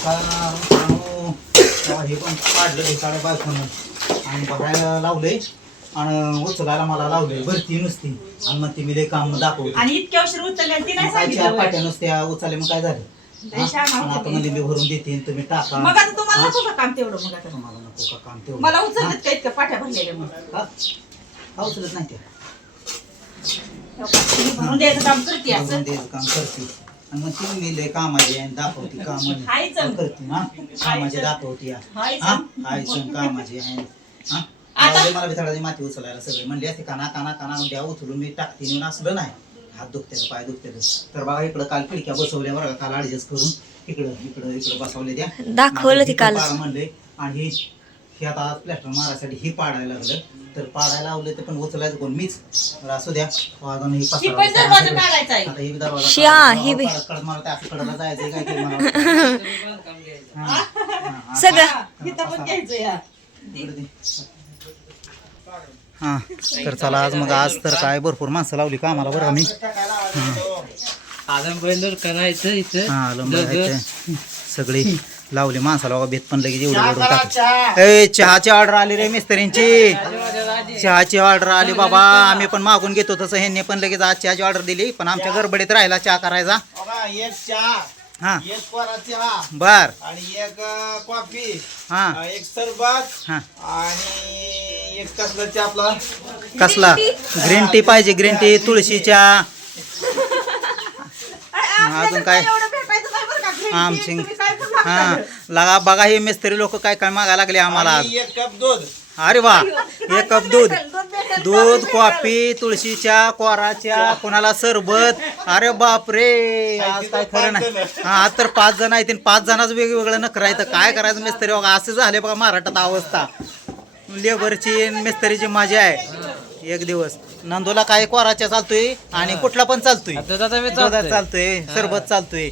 हे पण काढलं साड्या बायकोनं आणि बघायला लावलंय आणि उचलायला मला लावलंय भरती नुसती आणि मग ती मी लय काम दाखवते आणि इतक्या उशीर उचलल्या ती नाही काय सांगितलं चार होय. पाट्या नुसत्या उचलल्या मग काय झालं आता मध्ये मी भरून देते तुम्ही टाका मग आता तुम्हाला नको का काम तेवढं मग आता तुम्हाला नको का काम तेवढं मला उचलत का इतक्या पाट्या भरलेल्या मग का उचलत नाही त्या तुम्ही भरून द्यायचं काम करते असं भरून द्यायचं काम करते आणि मग ती मी लय कामाची आहे दाखवते हाय काम चल. करते ना कामाची दाखवते हाय हा चल. हाय सण कामाची आहे हा आता- लावले मला बिथाडाची माती उचलायला सगळे म्हणले असते काना काना काना द्या उचलून मी टाकते नेऊन असलं नाही हात दुखते पाय दुखते तर बघा इकडं काल खिडक्या बसवल्या बरं का काल ऍडजस्ट करून इकडं इकडं इकडं बसवले द्या दाखवलं ते काल म्हणले आणि हे आता प्लॅस्टर मारायसाठी हे पाडायला लागलं तर पाडायला लावलं ते पण उचलायचं कोण मीच तर असू द्या वाजून हे ही पण दरवाजा काढायचा आहे. आता हे दरवाजा शिया, ही बी- कडक मला असं कडला जायचं काय ते मला सगळं इथं पण घ्यायचं या हा तर चला आज तर काय भरपूर माणसं लावली का आम्हाला बरं आम्ही हा लंबर सगळी लावली माणसाला बाबा भेट पण लगेच एवढी ओढून टाकली ए चहाची ऑर्डर आली रे मिस्त्रींची चहाची ऑर्डर आली बाबा आम्ही पण मागून घेतो तसं ह्यांनी पण लगेच आज चहाची ऑर्डर दिली पण आमच्या गडबडीत राहिला चहा करायचा एक चहा हा एक कोरा चहा बर आणि एक कॉफी हा एक सरबत हा आणि एक कसला चहा आपला कसला ग्रीन टी पाहिजे ग्रीन टी तुळशीच्या अजून काय एवढं भेटायचं नाही बरं का green tea. आमची तुम्ही काय पण मागता हा लगा बघा हे मिस्त्री लोक काय काय मागायला लागले आम्हाला आज आणि एक कप दूध अरे वा एक कप दूध दूध कॉफी तुळशीच्या कोराच्या कोणाला सरबत अरे बाप रे आज काय खरं नाही हा आज तर 5 जण आहेत 5 जणांच वेगवेगळं नखरं आहे तर काय करायचं मिस्त्री बघा असं झाले बघा महाराष्ट्रात अवस्था लेबरची मिस्त्रीची मजा आहे एक दिवस नंदूला काय कोराच्या चालतोय आणि कुठला पण चालतोय दुधाचा चालतोय सरबत चालतोय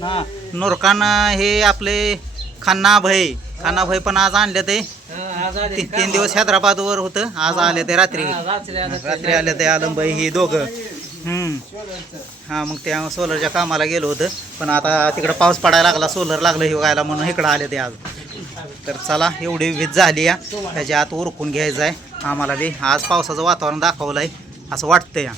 हा नुरकान हे आपले खन्ना भय पण आज आणले ते 3 दिवस हैदराबाद वर होतं आज आले ते रात्री आले ते आलमबाई ही दोघं हा मग त्या सोलरच्या कामाला गेलो होतं पण आता तिकडं पाऊस पडायला लागला सोलर लागलं हे बघायला म्हणून इकडं आले ते आज तर चला एवढी वीज झाली या त्याच्या आत उरकून घ्यायचं आहे आम्हाला बी आज पावसाचं वातावरण दाखवलं आहे असं वाटतं या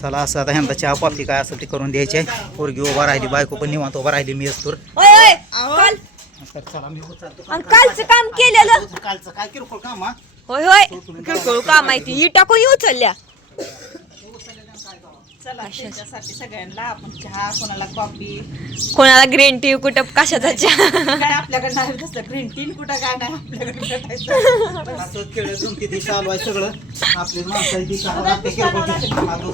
चला असं आता ह्यांचा चहा कॉफी काय असेल ती करून द्यायची आहे पोरगी उभा राहिली बायको पण निवांत उभा राहिली मी असतो ओय ओय काल चला मी उचलतो आणि कालचं काम केलेलं कालचं काय किरकोळ काम हा होय होय किरकोळ काम आहे ती इटा कोणी उचलल्या चला त्याच्यासाठी सगळ्यांना आपण चहा कोणाला कॉफी कोणाला ग्रीन टी कुठं कशाचा चहा काय आपल्याकडे नाही तसलं ग्रीन टी कुठं काय नाही आपल्याकडे भेटायचं. असं केलं जून किती चालू आहे सगळं आपली माणसं ती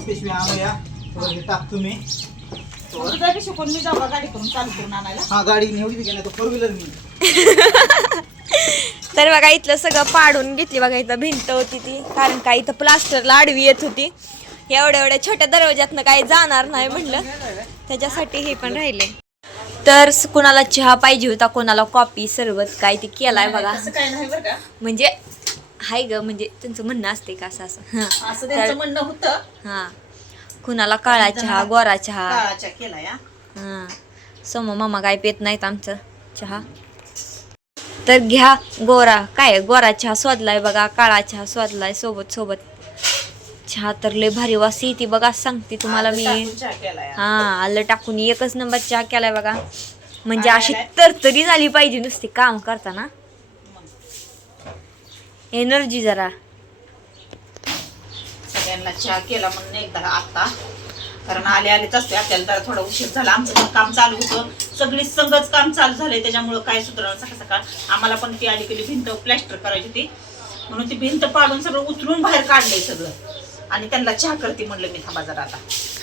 पिशवी आणूया हे टाक तुम्ही तुझा बी शिकून मी जाऊ का गाडी करून चालू करून आणायला हा गाडी नेवली की नाही तर 4 व्हीलर मी तर बघा इथलं सगळं पाडून घेतली बघा इथं भिंत होती ती कारण का इथं प्लास्टरला आडवी येत होती एवढ्या एवढ्या छोट्या दरवाज्यातनं काही जाणार नाही म्हटलं त्याच्यासाठी हे पण राहिले तर कुणाला चहा पाहिजे होता कोणाला कॉफी सरबत काय ते केलाय बघा असं काय नाही बरं का म्हणजे हाय ग म्हणजे त्यांचं म्हणणं असते का असं असं असं त्यांचं म्हणणं होतं हा कुणाला काळा चहा गोरा चहा काळाच्या केला या हा समो मामा काय पेत नाहीत आमचं चहा तर घ्या गोरा चहा शोधलाय बघा काळा चहा शोधलाय सोबत चहा तर लय भारी वास येते बघा सांगते तुम्हाला मी चहा केला या हा आलं टाकून एकच नंबर चहा केलाय बघा म्हणजे अशी तरतरी झाली पाहिजे नुसती काम करताना एनर्जी जरा सगळ्यांना चहा केला म्हणून एकदा आता कारण आलेच असते आपल्याला जरा थोडा उशीर झाला आमचं पण काम चालू होतं सगळी संगच काम चालू झालंय त्याच्यामुळं काय सुधारणा सकाळ आम्हाला पण ती अलीकडे भिंत प्लॅस्टर करायची होती म्हणून ती भिंत पाडून सगळं उचलून बाहेर काढलंय सगळं आणि त्यांना चहा करते म्हणलं मी थांबा जरा आता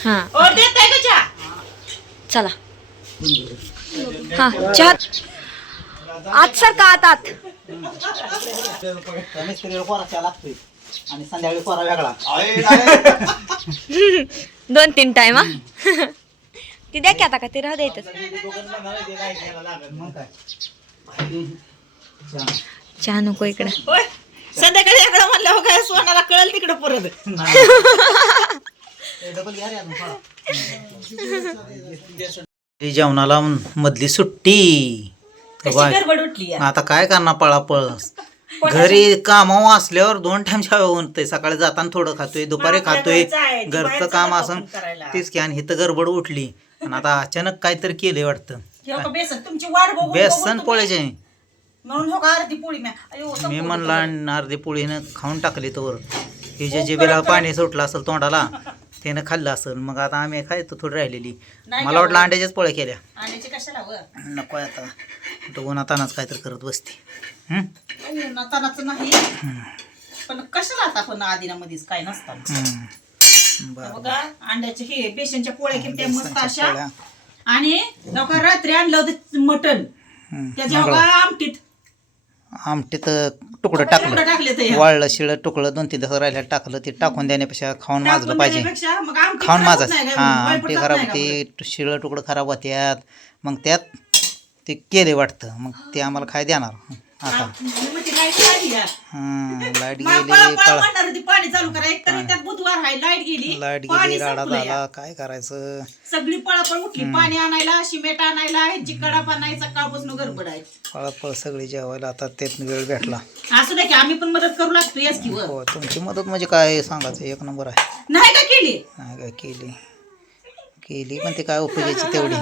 हा ओ देत आहे का चहा चला हा चहा आत सारखा आत मिस्त्रीला कोरा चहा लागतोय आणि संध्याकाळी कोरा वेगळा 2-3 टाइम हा ती द्या की आता का ते राहू द्यायचं मग काय चहा नको इकडे होय संध्याकाळी इकडं म्हणलं काय सोनाला कळल तिकडं परत डबल घ्या रे अजून ही जेवणाला मधली सुट्टी. तर कशी बाय गडबड उठली या. आता काय करणार पळापळ. घरी कामावर असल्यावर 2 टाइम जेवणतंय. सकाळी जाताना थोडं खातोय, दुपारी आपल्या खातोय. घरचं आहे, ती घरचं बाहेरचं काम नको असं आपण करायला. तीच की. आणि इथं गडबड उठली आणि आता अचानक काहीतरी केलंय वाटतं. हे बघा बेसन तुमची वाट बघून बेसन तुम्ही- पोळ्याचे म्हणून हो का अर्धी पोळी अयो, मी संपवली म्हणला तर. आणि अर्धी पोळीनं खाऊन टाकली तर हिच्या जिभेला पाणी सुटलं असेल तोंडाला, त्यानं खाल्लं असेल. मग आता आम्ही खायचो थोडी राहिलेली. नाही मला का वाटलं हो? अंड्याच्याच पोळ्या केल्या. आणायची कशाला वर नको आता कुठं उन्हातानाच काहीतरी करत बसते. नातानाच नाही पण कशाला आता पण आधीना मध्येच काय नसतं. बरं बघा अंड्याचे हे बेसनच्या पोळ्या केल्या मस्त बेसनच्या अशा. पोळ्या. आणि लोका रात्री आणलं होतं मटण त्याच्या बघा आमटीत तुकडं तुकडं टाकलं, टाकले तर ह्या. वाळलं शिळं टुकलं 2-3 दिवस राहिलं टाकलं. ते टाकून देण्यापेक्षा खाऊन माजलं टाकून पाहिजे. देण्यापेक्षा मग आमटी खाऊन खराब होत माझाच. नाही का? हां वाईट आमटी पडत खराब नाही का होती, शिळं तुकडं खराब होत्यात. मग त्यात ते केले वाटतं. मग ते आम्हाला काय देणार आता. मग ती लाईट आली या. लाईट मला गेली, पळा- पळा म्हणणार होती पाणी चालू करा. एक तर त्यात बुधवार आहे लाईट गेली लाईट पाणी गेली, राडा संपलं या. झाला. काय करायचं. सगळी पळापळ उठली पाणी आणायला सिमेंट आणायला ह्यांची कडाप आणायला सकाळपासून गडबड आहे. पळापळ सगळी जेवायला आता त्यात वेळ भेटला. असू द्या की आम्ही पण मदत करू लागतो याच की वर. हो तुमची मदत म्हणजे काय सांगायचं, एक नंबर आहे. नाही का केली नाही काय केली पण ते काय उपयोगाची तेवढी.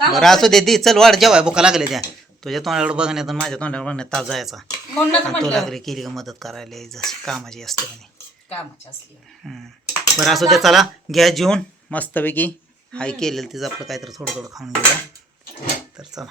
बरं असू दे दी चल वाढ जेवाय भुका लागले त्या. तुझ्या तोंडाकडे बघण्यात आणि माझ्या तोंडाकडे बघण्यात तास जायचा. म्हणूनच आणि तू म्हणलं लागली केली का मदत करायला जशी कामाची असते म्हणे. कामाची असली बरं असू दे चला घ्या जेवून मस्तपैकी हाय केलेलं तिचं आपलं काहीतरी थोडं थोडं खाऊन घेऊया. तर चला.